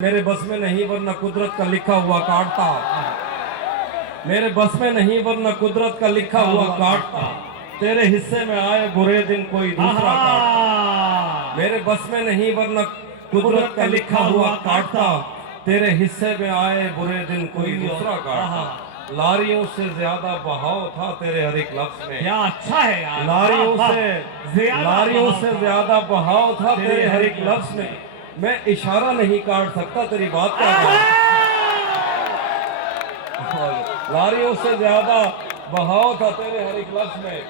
मेरे बस में नहीं वरना कुदरत का लिखा हुआ काटता। मेरे बस में नहीं वरना कुदरत का लिखा हुआ काटता। तेरे हिस्से में आए बुरे दिन कोई दूसरा काटता। मेरे बस में नहीं वरना कुदरत का लिखा हुआ काटता। तेरे हिस्से में आए बुरे दिन कोई दूसरा काटता। लारियों से ज्यादा बहाव था तेरे हर एक लफ्ज में। क्या अच्छा है यार। लारियों से ज्यादा बहाव था तेरे हर एक लफ्ज में। मैं इशारा नहीं काट सकता तेरी बात क्या लारियों से ज्यादा बहाव था तेरे हर एक लफ्ज में।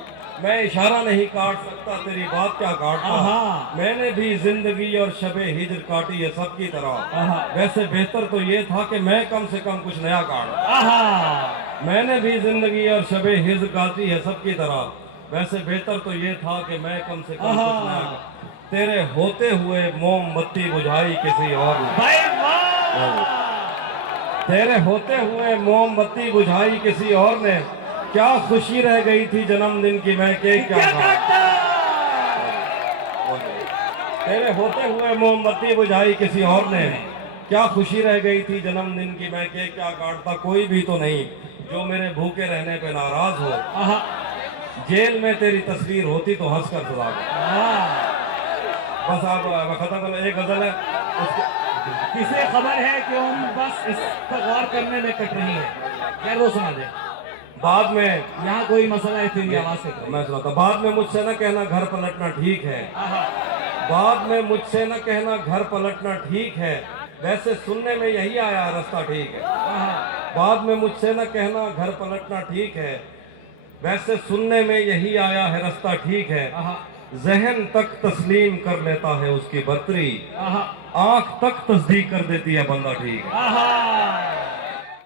मैं इशारा नहीं काट सकता तेरी बात क्या काटता। मैंने भी जिंदगी और शबे हिजर काटी है सबकी तरह। वैसे बेहतर तो ये था कि मैं कम से कम कुछ नया काट। मैंने भी जिंदगी और शबे हिजर काटी है सबकी तरह। वैसे बेहतर तो ये था कि मैं कम से कम कुछ नया काट। तेरे होते हुए मोमबत्ती बुझाई किसी और ने। तेरे होते हुए मोमबत्ती बुझाई किसी और ने। क्या खुशी रह गई थी जन्मदिन की मैं केक क्या काटता। तेरे होते हुए मोमबत्ती बुझाई किसी और ने। क्या खुशी रह गई थी जन्मदिन की मैं केक क्या काटता। कोई भी तो नहीं जो मेरे भूखे रहने पे नाराज हो। जेल में तेरी तस्वीर होती तो हंसकर सुना। बस आप खत्म कर। एक गजल है किसे खबर है कि हम बस इस पर गौर करने में कट रही है। क्या वो सुना दे। बाद में यहाँ कोई मसला है तेरी आवाज से। मैं सुनाता। बाद में मुझसे न कहना घर पलटना ठीक है। बाद में मुझसे न कहना घर पलटना ठीक है। वैसे सुनने में यही आया रास्ता ठीक है। बाद में मुझसे न कहना घर पलटना ठीक है। वैसे सुनने में यही आया है रास्ता ठीक है। जहन तक तस्लीम कर लेता है उसकी बर्तरी। आंख तक तस्दीक कर देती है बंदा ठीक है।